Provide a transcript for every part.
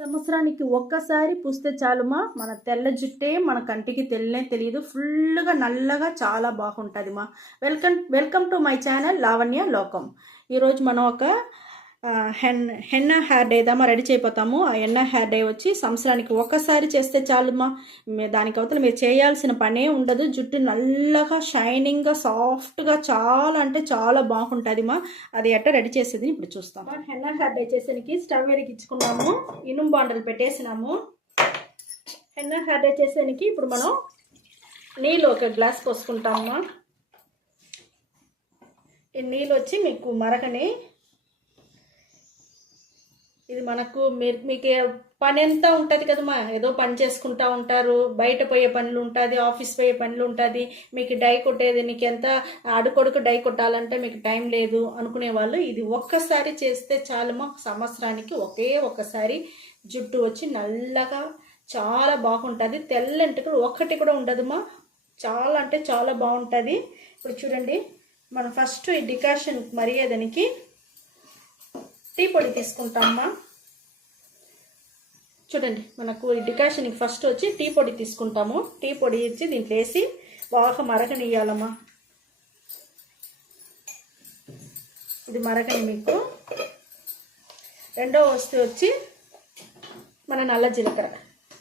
సంవత్సరానికి ఒక్కసారి పూస్తే చాలుమా, మన తెల్ల జుట్టే మన కంటికి తెలియదు. ఫుల్గా నల్లగా చాలా బాగుంటుంది మా. Welcome to my channel Lavanya లోకం. ఈరోజు మనం ఒక హెన్నా హెయిర్ డే ఏదమ్మా రెడీ చేయపోతాము. ఆ హెన్నా హెయిర్ డే వచ్చి సంవత్సరానికి ఒక్కసారి చేస్తే చాలుమా. దానికి అవతల మీరు చేయాల్సిన పనే ఉండదు. జుట్టు నల్లగా షైనింగ్గా సాఫ్ట్గా చాలా అంటే చాలా బాగుంటుంది మా. అది ఎట్లా రెడీ చేసేది ఇప్పుడు చూస్తాం. హెన్నా హెయిర్ డే చేసేనికి స్టవ్ వెలిగించుకున్నాము, ఇనుము బాండలు పెట్టేసినాము. హెన్నా హెయిర్ డే చేసేనికి ఇప్పుడు మనం నీళ్ళు ఒక గ్లాస్ పోసుకుంటామమ్మా. ఈ నీళ్ళు వచ్చి మీకు మరగని, ఇది మనకు మీకు పని ఎంత ఉంటుంది కదమ్మా. ఏదో పని చేసుకుంటూ ఉంటారు, బయట పోయే పనులు ఉంటుంది, ఆఫీస్ పోయే పనులు ఉంటుంది, మీకు డై కొట్టేది నీకు ఎంత అడుకొడుకు డై కొట్టాలంటే మీకు టైం లేదు అనుకునే వాళ్ళు ఇది ఒక్కసారి చేస్తే చాలుమా. సంవత్సరానికి ఒక్కసారి జుట్టు వచ్చి నల్లగా చాలా బాగుంటుంది. తెల్లంటికి ఒక్కటి కూడా ఉండదుమా. చాలా అంటే చాలా బాగుంటుంది. ఇప్పుడు చూడండి, మనం ఫస్ట్ ఈ డికాషన్ మరిగేదానికి టీ పొడి తీసుకుంటామమ్మా. చూడండి, మనకు ఈ డికాషన్కి ఫస్ట్ వచ్చి టీ పొడి తీసుకుంటాము. టీ పొడి ఇచ్చి దీంట్లో వేసి బాగా మరగనియాలమ్మా. ఇది మరగని మీకు. రెండో వస్తువు వచ్చి మన నల్ల జీలకర్ర.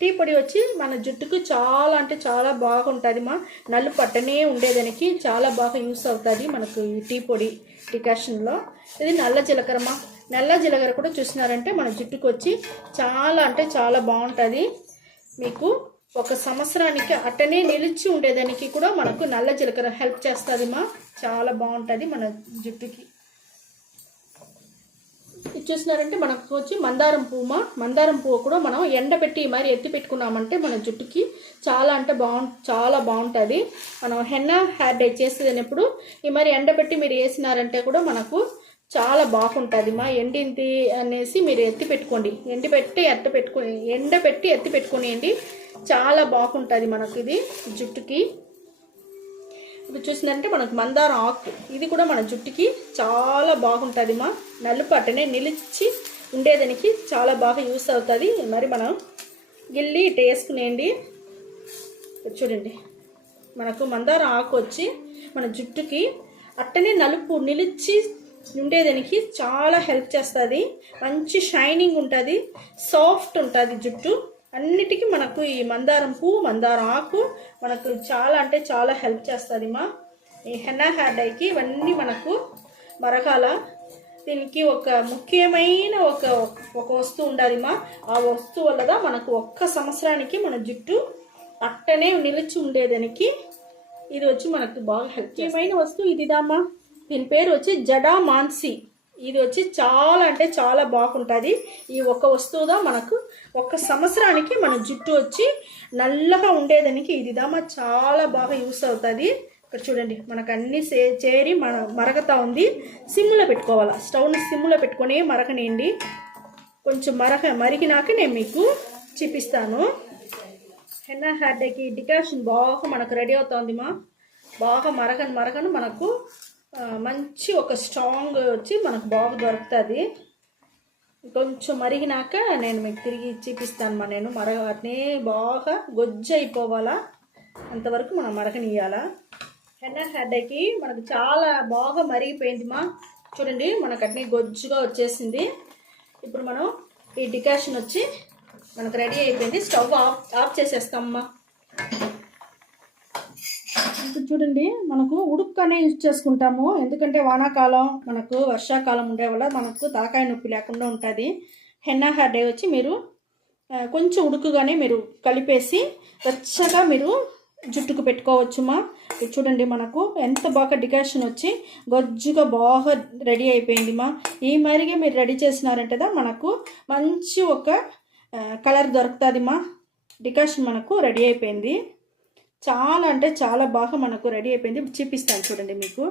టీ పొడి వచ్చి మన జుట్టుకు చాలా అంటే చాలా బాగుంటుంది మా. నల్లు పట్టనే ఉండేదానికి చాలా బాగా యూస్ అవుతుంది మనకు ఈ టీ పొడి డికాషన్లో. ఇది నల్ల జీలకర్రమ్మా. నల్ల జీలకర్ర కూడా చూసినారంటే మన జుట్టుకు వచ్చి చాలా అంటే చాలా బాగుంటుంది. మీకు ఒక సంవత్సరానికి అట్టనే నిలిచి ఉండేదానికి కూడా మనకు నల్ల జీలకర్ర హెల్ప్ చేస్తుంది మా. చాలా బాగుంటుంది మన జుట్టుకి. ఇది చూసినారంటే మనకు వచ్చి మందారం పువ్వు మా. మందారం పువ్వు కూడా మనం ఎండబెట్టి మరి ఎత్తి పెట్టుకున్నామంటే మన జుట్టుకి చాలా అంటే చాలా బాగుంటుంది. మనం హెన్నా హెయిర్ డే చేసేటప్పుడు ఈ మరి ఎండబెట్టి మీరు వేసినారంటే కూడా మనకు చాలా బాగుంటుంది మా. ఎండింది అనేసి మీరు ఎత్తి పెట్టుకోండి, ఎండబెట్టి ఎత్తి పెట్టుకునేయండి. చాలా బాగుంటుంది మనకు ఇది జుట్టుకి. ఇప్పుడు చూసిందంటే మనకు మందారం ఆకు, ఇది కూడా మన జుట్టుకి చాలా బాగుంటుంది మా. నలుపు అట్టనే నిలిచి ఉండేదానికి చాలా బాగా యూస్ అవుతుంది. మరి మనం గిల్లి ఇటు వేసుకునేయండి. చూడండి, మనకు మందారం ఆకు వచ్చి మన జుట్టుకి అట్టనే నలుపు నిలిచి ఉండేదానికి చాలా హెల్ప్ చేస్తుంది. మంచి షైనింగ్ ఉంటుంది, సాఫ్ట్ ఉంటుంది జుట్టు. అన్నిటికీ మనకు ఈ మందారం పువ్వు, మందారం ఆకు మనకు చాలా అంటే చాలా హెల్ప్ చేస్తుంది మా. ఈ హెన్నా హెయిర్ డైకి ఇవన్నీ మనకు మరగాల. దీనికి ఒక ముఖ్యమైన ఒక వస్తువు ఉండాలి మా. ఆ వస్తువు వల్ల మనకు ఒక్క సంవత్సరానికి మన జుట్టు అట్టనే నిలిచి ఉండేదానికి ఇది వచ్చి మనకు బాగా హెల్ప్. ముఖ్యమైన వస్తువు ఇదిదామా. దీని పేరు వచ్చి జడా మాన్సి. ఇది వచ్చి చాలా అంటే చాలా బాగుంటుంది. ఈ ఒక్క వస్తువుదా మనకు ఒక్క సంవత్సరానికి మన జుట్టు వచ్చి నల్లగా ఉండేదానికి ఇదిదామా చాలా బాగా యూస్ అవుతుంది. ఇక్కడ చూడండి, మనకు అన్నీ చేరి మరగతా ఉంది. సిమ్లో పెట్టుకోవాలి, స్టవ్ని సిమ్లో పెట్టుకొని మరగనేయండి. కొంచెం మరిగినాక నేను మీకు చూపిస్తాను. హెన్నా హెయిర్ డేకి డికాషన్ బాగా మనకు రెడీ అవుతుంది మా. బాగా మరగను మనకు మంచి ఒక స్ట్రాంగ్ వచ్చి మనకు బాగా దొరుకుతుంది. కొంచెం మరిగినాక నేను మీకు తిరిగి చూపిస్తాను మా. నేను అట్నే బాగా గొజ్జు అయిపోవాలా, అంతవరకు మనం మరగనియాలా. హెన్నా హెయిర్ డేకి మనకు చాలా బాగా మరిగిపోయింది మా. చూడండి, మనకు అట్నే గొజ్జుగా వచ్చేసింది. ఇప్పుడు మనం ఈ డికాషన్ వచ్చి మనకు రెడీ అయిపోయింది. స్టవ్ ఆఫ్ చేసేస్తామమ్మా. ఇప్పుడు చూడండి, మనకు ఉడుక్కనే యూజ్ చేసుకుంటాము. ఎందుకంటే వానాకాలం మనకు వర్షాకాలం ఉండే వల్ల మనకు తలకాయ నొప్పి లేకుండా ఉంటుంది. హెన్నా హెయిర్ డే వచ్చి మీరు కొంచెం ఉడుకుగానే మీరు కలిపేసి వెచ్చగా మీరు జుట్టుకు పెట్టుకోవచ్చుమా. ఇది చూడండి, మనకు ఎంత బాగా డికాషన్ వచ్చి గొజ్జుగా బాగా రెడీ అయిపోయింది మా. ఈ మరిగే మీరు రెడీ చేసినారంటేదా మనకు మంచి ఒక కలర్ దొరుకుతుంది మా. డికాషన్ మనకు రెడీ అయిపోయింది. చాలా అంటే చాలా బాగా మనకు రెడీ అయిపోయింది. ఇప్పుడు చూపిస్తాను చూడండి మీకు.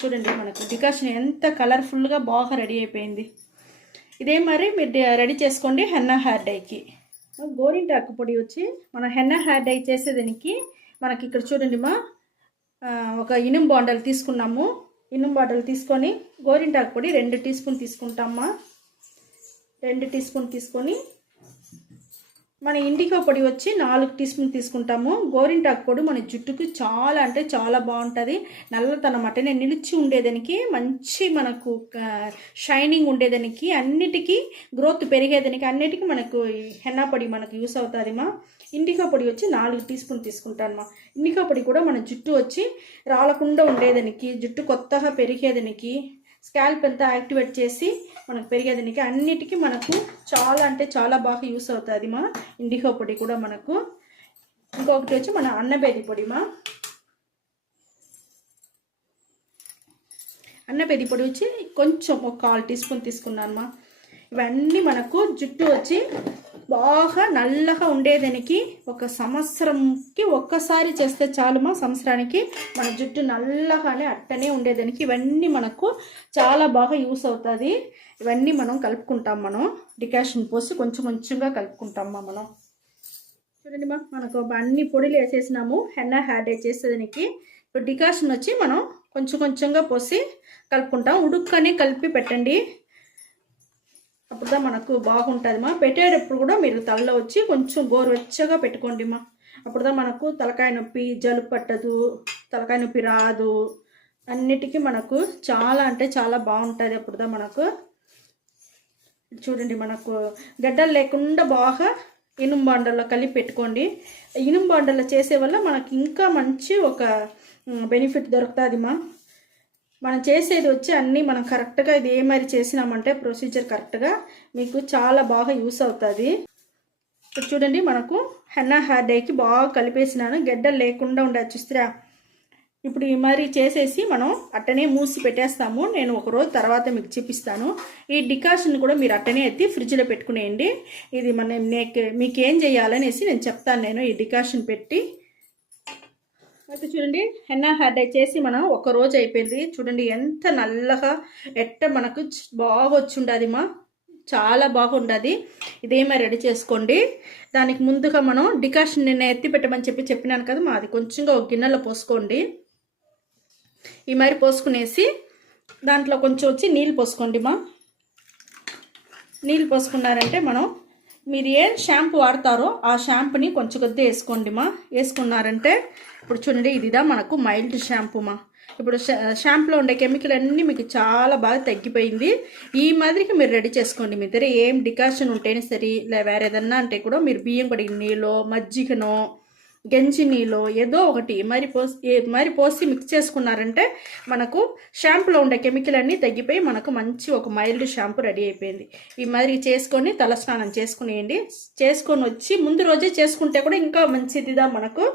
చూడండి, మనకు డికాషన్ ఎంత కలర్ఫుల్గా బాగా రెడీ అయిపోయింది. ఇదే మరి మీరు రెడీ చేసుకోండి హెన్నా హెయిర్ డైకి. గోరింటాకు పొడి వచ్చి మన హెన్నా హెయిర్ డై చేసేదానికి మనకి ఇక్కడ చూడండి మా, ఒక ఇనుము బాండలు తీసుకున్నాము. ఇనుము బాండలు తీసుకొని గోరింటాకు పొడి 2 టీ స్పూన్ తీసుకుంటామా. 2 టీ స్పూన్ తీసుకొని మన ఇండిగో పొడి వచ్చి 4 టీ స్పూన్ తీసుకుంటాము. గోరింటాకు పొడి మన జుట్టుకు చాలా అంటే చాలా బాగుంటుంది. నల్లతనం అట్టనే నిలిచి ఉండేదానికి, మంచి మనకు షైనింగ్ ఉండేదానికి, అన్నిటికీ గ్రోత్ పెరిగేదానికి అన్నిటికీ మనకు హెన్నా పొడి మనకు యూస్ అవుతుంది మా. ఇండిగో పొడి వచ్చి 4 టీ స్పూన్ తీసుకుంటాను మా. ఇండిగో పొడి కూడా మన జుట్టు వచ్చి రాలకుండా ఉండేదానికి, జుట్టు కొత్తగా పెరిగేదానికి, స్కాల్ప్ అంతా యాక్టివేట్ చేసి మనకు పెరిగేదానికి అన్నిటికీ మనకు చాలా అంటే చాలా బాగా యూస్ అవుతుంది మా ఇండిగో పొడి కూడా మనకు. ఇంకొకటి వచ్చి మన అన్నబేది పొడి మా. అన్నబేది పొడి వచ్చి కొంచెం ఒక 1/4 టీ స్పూన్ తీసుకున్నాను మా. ఇవన్నీ మనకు జుట్టు వచ్చి బాగా నల్లగా ఉండేదానికి ఒక సంవత్సరంకి ఒక్కసారి చేస్తే చాలు మా. సంవత్సరానికి మన జుట్టు నల్లగానే అట్టనే ఉండేదానికి ఇవన్నీ మనకు చాలా బాగా యూస్ అవుతుంది. ఇవన్నీ మనం కలుపుకుంటాం. మనం డికాషన్ పోసి కొంచెం కొంచెంగా కలుపుకుంటాం మా. మనం చూడండి మా, మనకు అన్ని పొడిలు వేసేసినాము హెన్నా హెయిర్ డై చేసేదానికి. ఇప్పుడు డికాషన్ వచ్చి మనం కొంచెం కొంచెంగా పోసి కలుపుకుంటాం. ఉడుక్కనే కలిపి పెట్టండి, అప్పుడుదా మనకు బాగుంటుంది మా. పెట్టేటప్పుడు కూడా మీరు తలలో వచ్చి కొంచెం గోరువెచ్చగా పెట్టుకోండి మా. అప్పుడుదా మనకు తలకాయ నొప్పి, జలుబు పట్టదు, తలకాయ నొప్పి రాదు, అన్నిటికీ మనకు చాలా అంటే చాలా బాగుంటుంది. అప్పుడుదా మనకు చూడండి మనకు గడ్డలు లేకుండా బాగా ఇనుము బాండల్లో కలిపి పెట్టుకోండి. ఇనుము బాండల్లో చేసే వల్ల మనకి ఇంకా మంచి ఒక బెనిఫిట్ దొరుకుతుంది మా. మనం చేసేది వచ్చి అన్నీ మనం కరెక్ట్గా ఇది ఏ మరి చేసినామంటే ప్రొసీజర్ కరెక్ట్గా మీకు చాలా బాగా యూస్ అవుతుంది. ఇప్పుడు చూడండి మనకు హెన్నా హెయిర్ డైకి బాగా కలిపేసినాను, గడ్డలు లేకుండా ఉండదు చూస్తారా. ఇప్పుడు ఈ మరి చేసేసి మనం అట్టనే మూసి పెట్టేస్తాము. నేను ఒక రోజు తర్వాత మీకు చూపిస్తాను. ఈ డికాషన్ కూడా మీరు అట్టనే ఎత్తి ఫ్రిడ్జ్లో పెట్టుకునేయండి. ఇది మీకు ఏం చేయాలనేసి నేను చెప్తాను. నేను ఈ డికాషన్ పెట్టి అయితే చూడండి హెన్నా హెయిర్ డై చేసి మనం ఒక రోజు అయిపోయింది. చూడండి ఎంత నల్లగా ఎట్ట మనకు బాగా వచ్చి ఉండదు మా, చాలా బాగుండదు. ఇదేమో రెడీ చేసుకోండి. దానికి ముందుగా మనం డికాషన్ నిన్న ఎత్తి పెట్టమని చెప్పినాను కదా మా, అది కొంచెంగా ఒక గిన్నెలో పోసుకోండి. ఈ మరి పోసుకునేసి దాంట్లో కొంచెం వచ్చి నీళ్ళు పోసుకోండి మా. నీళ్ళు పోసుకున్నారంటే మనం మీరు ఏం షాంపూ వాడతారో ఆ షాంపూని కొంచెం కొద్దిగా వేసుకోండి మా. వేసుకున్నారంటే ఇప్పుడు చూడండి ఇదిదా మనకు మైల్డ్ షాంపూ మా. ఇప్పుడు షాంపూలో ఉండే కెమికల్ అన్నీ మీకు చాలా బాగా తగ్గిపోయింది. ఈ మాదిరికి మీరు రెడీ చేసుకోండి. మీ దగ్గర ఏం డికాషన్ ఉంటేనే సరే, లే వేరే ఏదన్నా అంటే కూడా మీరు బియ్యం కడిగిన నీళ్ళు, మజ్జిగనో, గంజి నీళ్ళు ఏదో ఒకటి మరి పోసి మిక్స్ చేసుకున్నారంటే మనకు షాంపూలో ఉండే కెమికల్ అన్నీ తగ్గిపోయి మనకు మంచి ఒక మైల్డ్ షాంపూ రెడీ అయిపోయింది. ఈ మాదిరి చేసుకొని తలస్నానం చేసుకునేయండి. చేసుకొని వచ్చి ముందు రోజే చేసుకుంటే కూడా ఇంకా మంచిదిదా మనకు.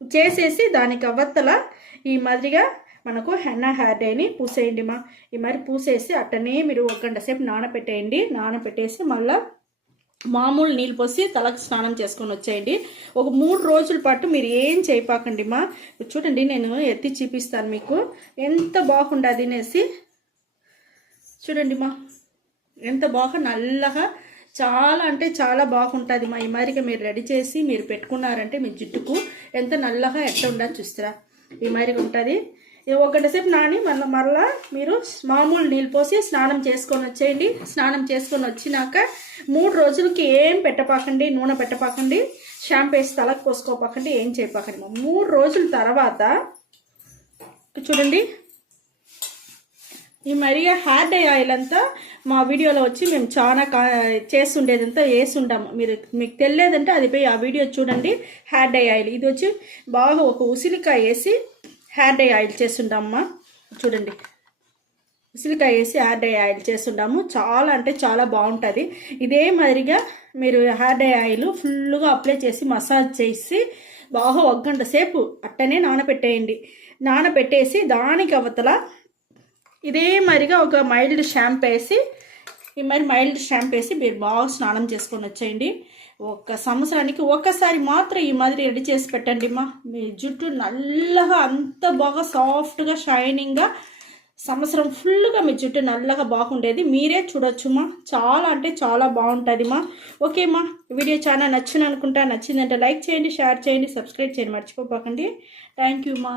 చేసేసి దానికి అవతల ఈ మాదిరిగా మనకు హెన్నా హెయిర్ డైని పూసేయండి మా. ఈ మరి పూసేసి అట్టనే మీరు 1 గంట సేపు నానబెట్టేయండి. నానబెట్టేసి మళ్ళీ మామూలు నీళ్ళు పోసి తలకు స్నానం చేసుకొని వచ్చేయండి. ఒక 3 రోజుల పాటు మీరు ఏం చేయపాకండి మా. చూడండి నేను ఎత్తి చూపిస్తాను మీకు ఎంత బాగుండదు అనేసి. చూడండి మా ఎంత బాగా నల్లగా చాలా అంటే చాలా బాగుంటుంది మా. ఈ మాదిరిగా మీరు రెడీ చేసి మీరు పెట్టుకున్నారంటే మీ జుట్టుకు ఎంత నల్లగా ఎట్ట ఉండదు చూస్తారా. ఈ మాదిరిగా ఉంటుంది. 1 గంట సేపు నాని మళ్ళా మీరు మామూలు నీళ్ళు పోసి స్నానం చేసుకొని వచ్చేయండి. స్నానం చేసుకొని వచ్చినాక 3 రోజులకి ఏం పెట్టపాకండి, నూనె పెట్టపాకండి, షాంపూ వేసి తలకు పోసుకోపాకండి, ఏం చేయపాకండి. 3 రోజుల తర్వాత చూడండి ఈ మరిగా హెయిర్ డై ఆయిల్ అంతా మా వీడియోలో వచ్చి మేము చాలా చేస్తుండేదంతా వేసుంటాము. మీకు తెలియదంటే అది పోయి ఆ వీడియో చూడండి. హెయిర్ డై ఆయిల్ ఇది వచ్చి బాగా ఒక ఉసిరికాయ వేసి హెయిర్ డై ఆయిల్ చేస్తుంటామమ్మా. చూడండి ఉసిరికాయ వేసి హెయిర్ డై ఆయిల్ చేస్తుంటాము. చాలా అంటే చాలా బాగుంటుంది. ఇదే మాదిరిగా మీరు హెయిర్ డై ఆయిల్ ఫుల్గా అప్లై చేసి మసాజ్ చేసి బాగా 1 గంట సేపు అట్టనే నానబెట్టేయండి. నానబెట్టేసి దానికి అవతల ఇదే మాదిరిగా ఒక మైల్డ్ షాంపూ వేసి ఈ మరి మైల్డ్ షాంపూ వేసి మీరు బాగా స్నానం చేసుకొని వచ్చేయండి. 1 సంవత్సరానికి ఒక్కసారి మాత్రం ఈ మాదిరి రెడీ చేసి పెట్టండి మా. మీ జుట్టు నల్లగా అంత బాగా సాఫ్ట్గా షైనింగ్గా సంవత్సరం ఫుల్గా మీ జుట్టు నల్లగా బాగుండేది మీరే చూడొచ్చు మా. చాలా అంటే చాలా బాగుంటుంది మా. ఓకే మా, వీడియో చాలా నచ్చింది అనుకుంటా. నచ్చిందంటే లైక్ చేయండి, షేర్ చేయండి, సబ్స్క్రైబ్ చేయండి మర్చిపోకండి. థ్యాంక్ యూ మా.